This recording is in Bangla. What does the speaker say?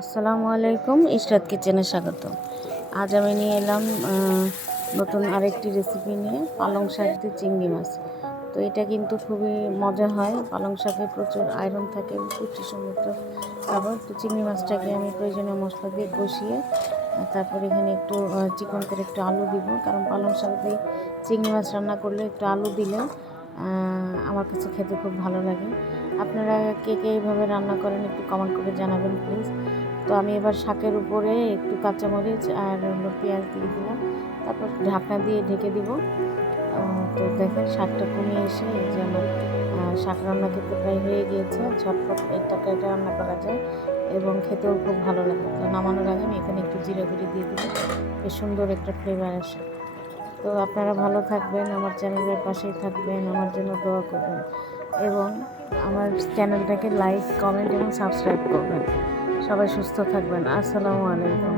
আসসালামু আলাইকুম, ইশরাত কিচেনে স্বাগত। আজ আমি নিয়ে এলাম নতুন আরেকটি রেসিপি নিয়ে, পালং শাক দিয়ে চিংড়ি মাছ। তো এটা কিন্তু খুবই মজা হয়। পালং শাকে প্রচুর আয়রন থাকে, পুষ্টি সমৃদ্ধ খাবার। তো চিংড়ি মাছটাকে আমি প্রয়োজনীয় মশলা দিয়ে কষিয়ে তারপর এখানে একটু চিকন করে একটু আলু দিব, কারণ পালং শাক দিয়ে চিংড়ি মাছ রান্না করলে একটু আলু দিলে আমার কাছে খেতে খুব ভালো লাগে। আপনারা কে কে এইভাবে রান্না করেন একটু কমেন্ট করে জানাবেন প্লিজ। তো আমি এবার শাকের উপরে একটু কাঁচামরিচ আর পেঁয়াজ দিয়ে দিলাম, তারপর ঢাকনা দিয়ে ঢেকে দিব। তো দেখেন শাকটা কমিয়ে এসে এই যে আমার শাক রান্না কিন্তু প্রায় হয়ে গিয়েছে। ঝটপট এটা রান্না করা যায় এবং খেতেও খুব ভালো লাগে। তো নামানোর আগে আমি এখানে একটু জিরা গুঁড়ি দিয়ে দিলাম, বেশ সুন্দর একটা ফ্লেভার আসে। তো আপনারা ভালো থাকবেন, আমার চ্যানেলের পাশেই থাকবেন, আমার জন্য দোয়া করবেন এবং আমার চ্যানেলটাকে লাইক, কমেন্ট এবং সাবস্ক্রাইব করবেন। সবাই সুস্থ থাকবেন। আসসালামু আলাইকুম।